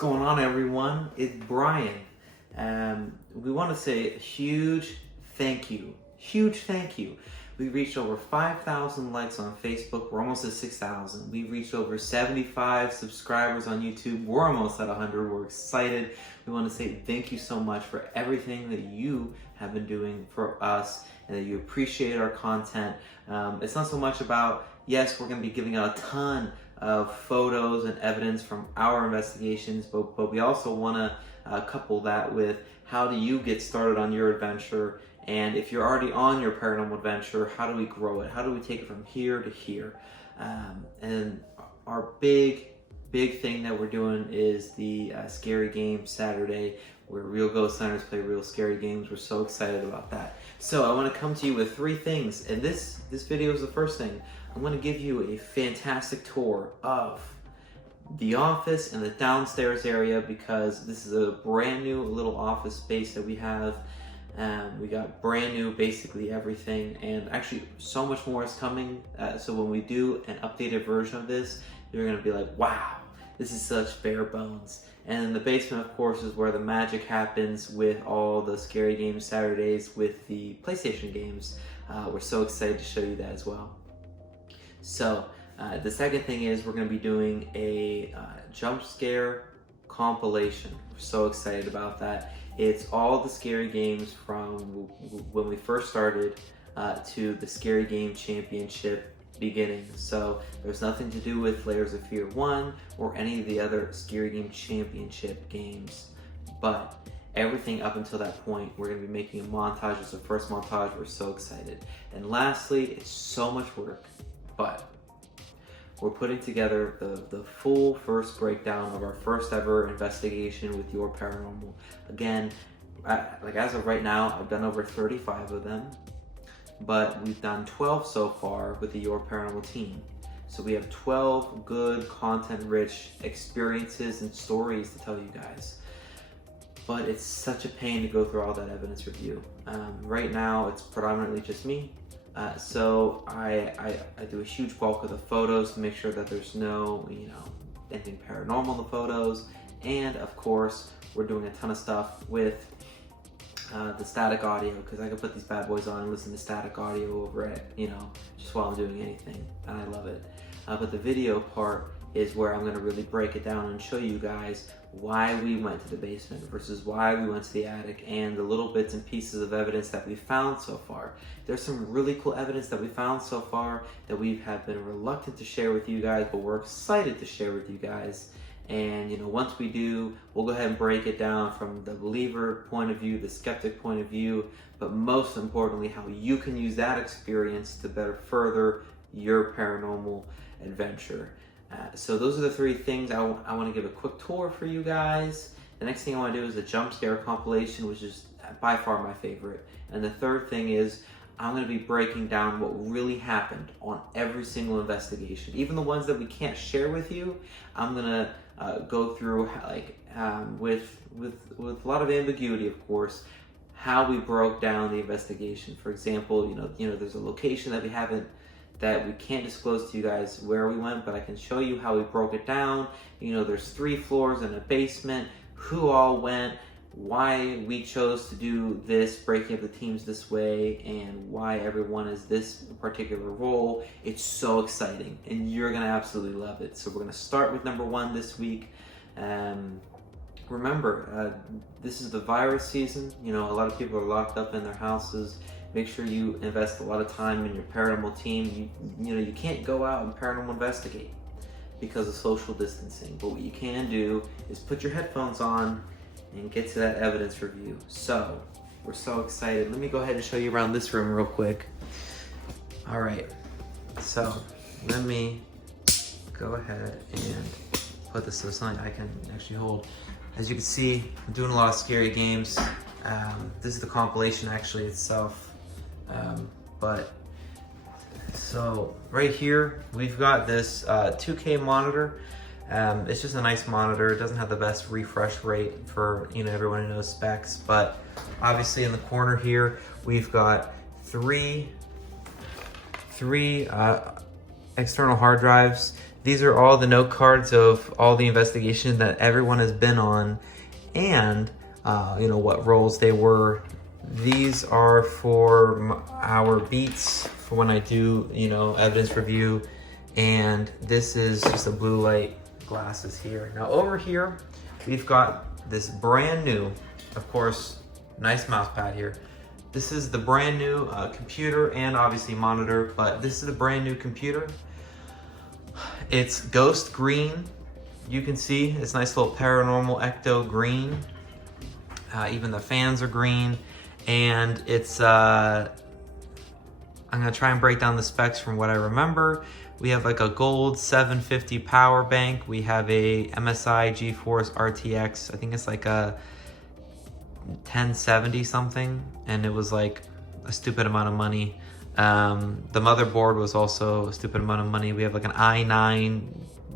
going on, everyone? It's Brian. We want to say a huge thank you. We reached over 5,000 likes on Facebook. We're almost at 6,000. We've reached over 75 subscribers on YouTube. We're almost at 100. We're excited. We want to say thank you so much for everything that you have been doing for us and that you appreciate our content. It's not so much about, yes, we're going to be giving out a ton of photos and evidence from our investigations, but we also want to couple that with how do you get started on your adventure, and if you're already on your paranormal adventure, how do we grow it? How do we take it from here to here? And our big thing that we're doing is the Scary Game Saturday, where real ghost hunters play real scary games. We're so excited about that. So I want to come to you with 3 things, and this video is the first thing. I'm going to give you a fantastic tour of the office and the downstairs area, because this is a brand new little office space that we have. We got brand new, basically everything, and actually so much more is coming. So when we do an updated version of this, you're going to be like, wow, this is such bare bones. And in the basement, of course, is where the magic happens with all the Scary Game Saturdays with the PlayStation games. We're so excited to show you that as well. So the second thing is we're going to be doing a jump scare compilation. We're so excited about that. It's all the scary games from when we first started to the Scary Game Championship beginning. So there's nothing to do with Layers of Fear 1 or any of the other Scary Game Championship games, but everything up until that point, we're going to be making a montage. It's the first montage. We're so excited. And lastly, it's so much work, but we're putting together the full first breakdown of our first ever investigation with YourParanormal. Again, like as of right now, I've done over 35 of them, but we've done 12 so far with the YourParanormal team. So we have 12 good, content-rich experiences and stories to tell you guys. But it's such a pain to go through all that evidence review. Right now, it's predominantly just me. So I do a huge bulk of the photos to make sure that there's no, anything paranormal in the photos. And of course, we're doing a ton of stuff with the static audio, because I can put these bad boys on and listen to static audio over it, just while I'm doing anything, and I love it. But the video part is where I'm going to really break it down and show you guys why we went to the basement versus why we went to the attic, and the little bits and pieces of evidence that we found so far. There's some really cool evidence that we found so far that we have been reluctant to share with you guys, but we're excited to share with you guys. And once we do, we'll go ahead and break it down from the believer point of view, the skeptic point of view, but most importantly, how you can use that experience to better further your paranormal adventure. So those are the 3 things I want to give a quick tour for you guys. The next thing I want to do is a jump scare compilation, which is by far my favorite. And the third thing is I'm going to be breaking down what really happened on every single investigation. Even the ones that we can't share with you, I'm going to go through, with a lot of ambiguity, of course, how we broke down the investigation. For example, there's a location that we can't disclose to you guys where we went, but I can show you how we broke it down. There's 3 floors and a basement, who all went, why we chose to do this, breaking up the teams this way, and why everyone is this particular role. It's so exciting, and you're gonna absolutely love it. So we're gonna start with number 1 this week. Remember, this is the virus season. A lot of people are locked up in their houses. Make sure you invest a lot of time in your paranormal team. You can't go out and paranormal investigate because of social distancing, but what you can do is put your headphones on and get to that evidence review. So we're so excited. Let me go ahead and show you around this room real quick. All right, so let me go ahead and put this to something I can actually hold. As you can see, I'm doing a lot of scary games. This is the compilation actually itself. But so right here, we've got this 2K monitor. It's just a nice monitor. It doesn't have the best refresh rate for, everyone who knows specs, but obviously in the corner here, we've got three external hard drives. These are all the note cards of all the investigations that everyone has been on, and you know, what roles they were. These are for our beats for when I do, you know, evidence review, and this is just a blue light glasses here. Now over here, we've got this brand new, of course, nice mouse pad here. This is the brand new computer and obviously monitor, but this is the brand new computer. It's ghost green. You can see it's nice little paranormal ecto green. Even the fans are green, and it's I'm gonna try and break down the specs from what I remember. We have like a gold 750 power bank. We have a MSI GeForce RTX. I think it's like a 1070 something, and it was like a stupid amount of money. The motherboard was also a stupid amount of money. We have like an i9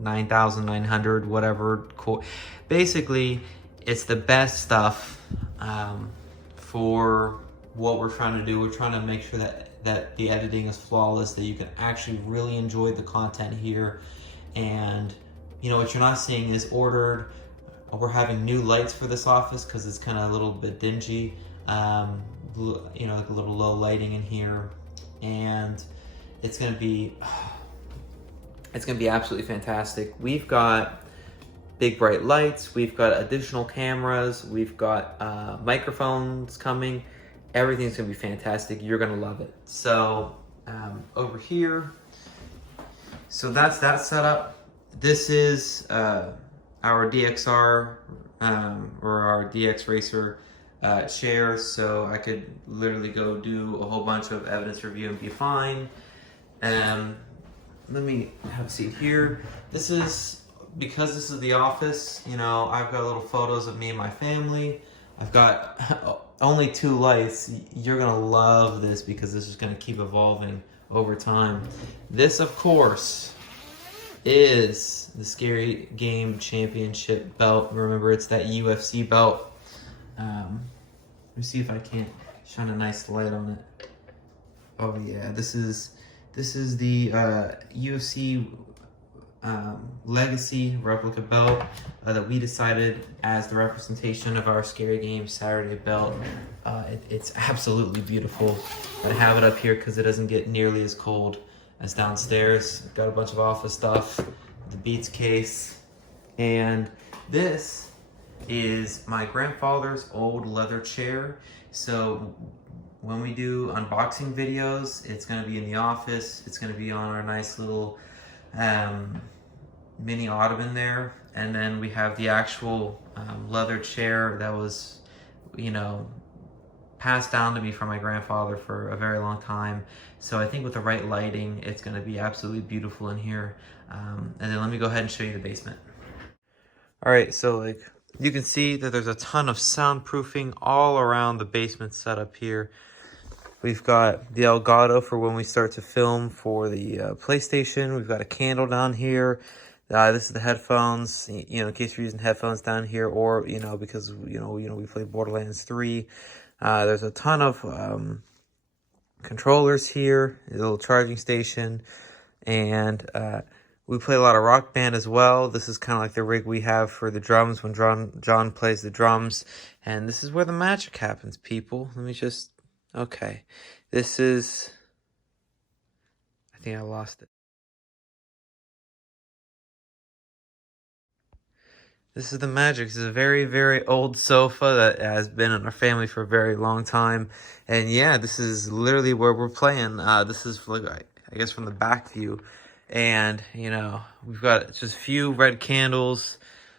9900 whatever core. Basically, it's the best stuff for what we're trying to do. We're trying to make sure that the editing is flawless, that you can actually really enjoy the content here. And you know, what you're not seeing is ordered. We're having new lights for this office because it's kind of a little bit dingy. You know, like a little low lighting in here, and it's gonna be absolutely fantastic. We've got big bright lights, we've got additional cameras, we've got microphones coming. Everything's gonna be fantastic. You're gonna love it. So over here, so that's that setup. This is our DXR or our DX Racer chair, so I could literally go do a whole bunch of evidence review and be fine. Let me have a seat here. This is, because this is the office, you know, I've got little photos of me and my family. I've got only 2 lights. You're gonna love this because this is gonna keep evolving over time. This, of course, is the Scary Game Championship belt. Remember, it's that UFC belt. Let me see if I can't shine a nice light on it. Oh yeah, this is the UFC Legacy replica belt that we decided as the representation of our Scary Game Saturday belt. It's absolutely beautiful. I have it up here because it doesn't get nearly as cold as downstairs. Got a bunch of office stuff, the Beats case, and this is my grandfather's old leather chair. So when we do unboxing videos, it's going to be in the office. It's going to be on our nice little mini ottoman there, and then we have the actual leather chair that was, you know, passed down to me from my grandfather for a very long time. So I think with the right lighting, it's going to be absolutely beautiful in here. And then let me go ahead and show you the basement. All right, so like you can see that there's a ton of soundproofing all around the basement setup here. We've got the Elgato for when we start to film for the PlayStation. We've got a candle down here. This is the headphones, you know, in case you're using headphones down here, or, you know, because, you know, we play Borderlands 3. There's a ton of controllers here, a little charging station, and we play a lot of Rock Band as well. This is kind of like the rig we have for the drums when John plays the drums. And this is where the magic happens, people. Let me just... Okay. This is... I think I lost it. This is the magic. This is a very, very old sofa that has been in our family for a very long time. And yeah, this is literally where we're playing. This is, like, I guess, from the back view. And, you know, we've got just a few red candles,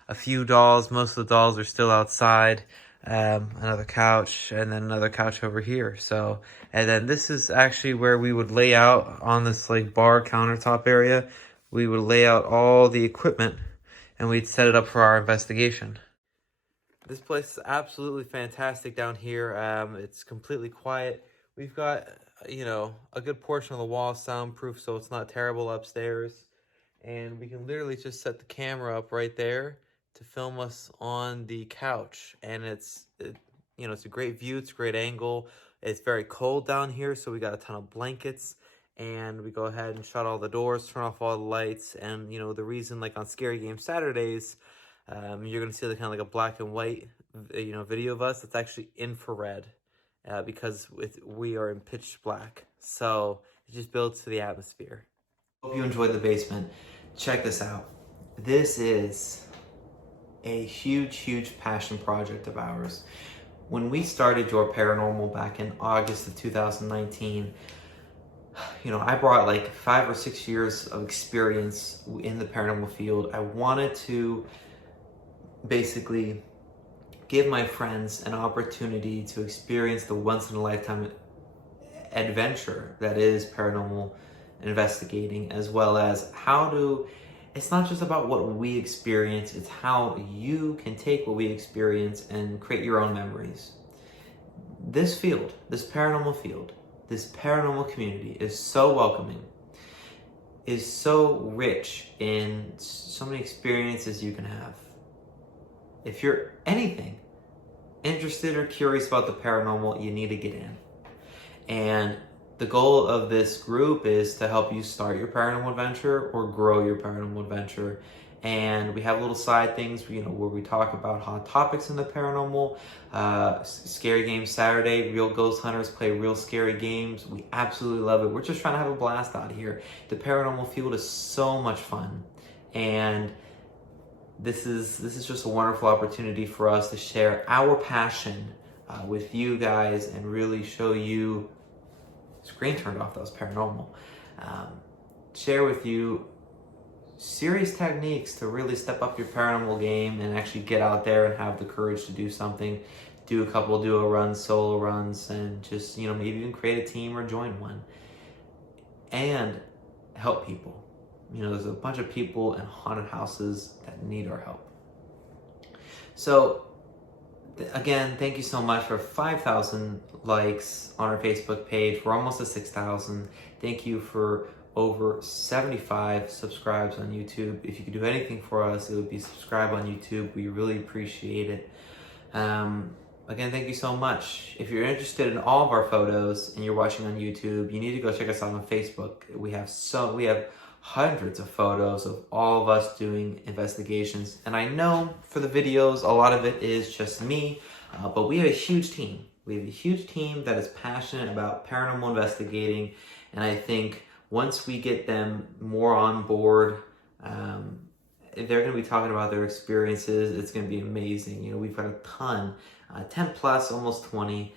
a few dolls. Most of the dolls are still outside. Another couch, and then another couch over here. So, and then this is actually where we would lay out on this like bar countertop area. We would lay out all the equipment, and we'd set it up for our investigation. This place is absolutely fantastic down here. It's completely quiet. We've got, you know, a good portion of the wall soundproof, so it's not terrible upstairs. And we can literally just set the camera up right there to film us on the couch. And you know, it's a great view. It's a great angle. It's very cold down here, so we got a ton of blankets. and we go ahead and shut all the doors, turn off all the lights. And, you know, the reason, like on Scary Game Saturdays, you're going to see the kind of like a black and white, you know, video of us. It's actually infrared because we are in pitch black. So it just builds to the atmosphere. Hope you enjoyed the basement. Check this out. This is a huge passion project of ours. When we started Your Paranormal back in August of 2019, you know, I brought like 5 or 6 years of experience in the paranormal field. I wanted to basically give my friends an opportunity to experience the once-in-a-lifetime adventure that is paranormal investigating, as well as it's not just about what we experience, it's how you can take what we experience and create your own memories. This field, this paranormal field, this paranormal community is so welcoming, is so rich in so many experiences you can have. If you're anything interested or curious about the paranormal, you need to get in. And the goal of this group is to help you start your paranormal adventure or grow your paranormal adventure. And we have little side things, you know, where we talk about hot topics in the paranormal. Scary Game Saturday, real ghost hunters play real scary games. We absolutely love it. We're just trying to have a blast out here. The paranormal field is so much fun, and this is just a wonderful opportunity for us to share our passion with you guys and really show you. Screen turned off, that was paranormal. Share with you serious techniques to really step up your paranormal game and actually get out there and have the courage to do something. Do a couple duo runs, solo runs, and just, you know, maybe even create a team or join one. And help people. You know, there's a bunch of people in haunted houses that need our help. So, again, thank you so much for 5,000 likes on our Facebook page. We're almost at 6,000. Thank you for over 75 subscribes on YouTube. If you could do anything for us, it would be subscribe on YouTube. We really appreciate it. Again, thank you so much. If you're interested in all of our photos and you're watching on YouTube, you need to go check us out on Facebook. We have hundreds of photos of all of us doing investigations. And I know for the videos, a lot of it is just me, but we have a huge team. We have a huge team that is passionate about paranormal investigating. And I think once we get them more on board, they're going to be talking about their experiences. It's going to be amazing. You know, we've got a ton, 10 plus, almost 20,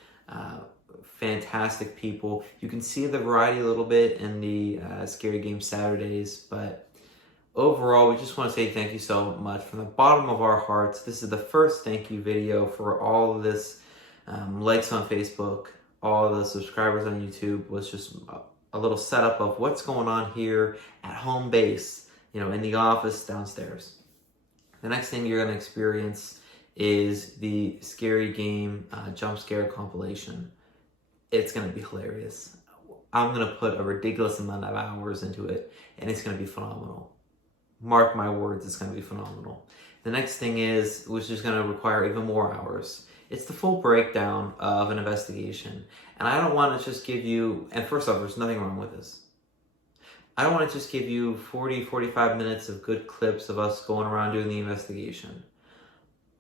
fantastic people. You can see the variety a little bit in the Scary Game Saturdays, but overall, we just want to say thank you so much from the bottom of our hearts. This is the first thank you video for all of this. Likes on Facebook, all the subscribers on YouTube was just a little setup of what's going on here at home base, you know, in the office downstairs. The next thing you're going to experience is the Scary Game jump scare compilation. It's going to be hilarious. I'm going to put a ridiculous amount of hours into it, and it's going to be phenomenal. Mark my words, it's going to be phenomenal. The next thing is, which is going to require even more hours, it's the full breakdown of an investigation. And I don't want to just give you, and first off, there's nothing wrong with this. I don't want to just give you 40, 45 minutes of good clips of us going around doing the investigation.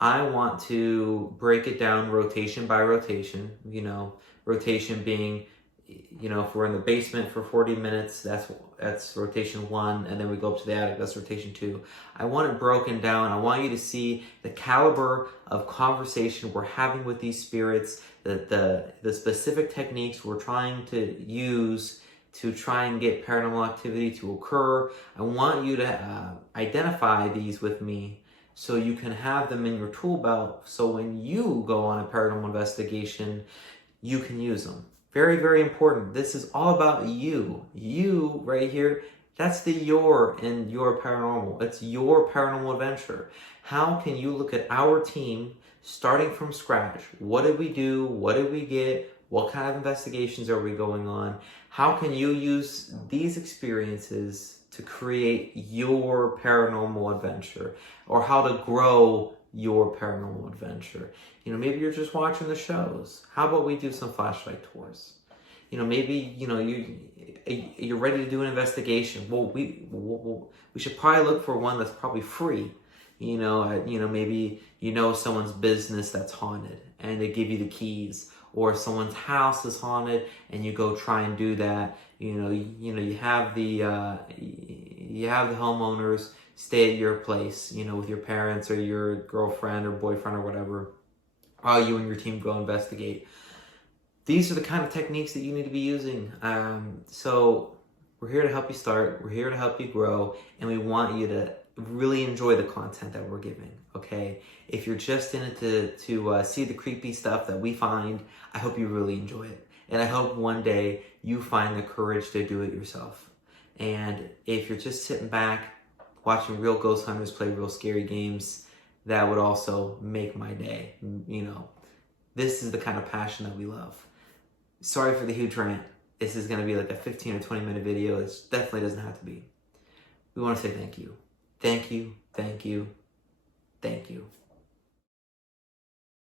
I want to break it down rotation by rotation, you know, rotation being, you know, if we're in the basement for 40 minutes, that's rotation 1, and then we go up to the attic, that's rotation 2. I want it broken down. I want you to see the caliber of conversation we're having with these spirits, the specific techniques we're trying to use to try and get paranormal activity to occur. I want you to identify these with me so you can have them in your tool belt, so when you go on a paranormal investigation, you can use them. Very, very important. This is all about you. You right here, that's the your in Your Paranormal. It's your paranormal adventure. How can you look at our team starting from scratch? What did we do? What did we get? What kind of investigations are we going on? How can you use these experiences to create your paranormal adventure, or how to grow your paranormal adventure? You know, maybe you're just watching the shows. How about we do some flashlight tours? maybe, you're ready to do an investigation. Well, we should probably look for one that's probably free. Maybe someone's business that's haunted and they give you the keys, or someone's house is haunted and you go try and do that. You have the homeowners stay at your place, with your parents or your girlfriend or boyfriend or whatever, while you and your team go investigate. These are the kind of techniques that you need to be using. So we're here to help you start. We're here to help you grow, and we want you to really enjoy the content that we're giving. Okay, if you're just in it to see the creepy stuff that we find, I hope you really enjoy it, and I hope one day you find the courage to do it yourself. And if you're just sitting back watching real ghost hunters play real scary games, that would also make my day. This is the kind of passion that we love. Sorry for the huge rant. This is going to be like a 15 or 20 minute video. It definitely doesn't have to be. We want to say thank you. Thank you, thank you, thank you.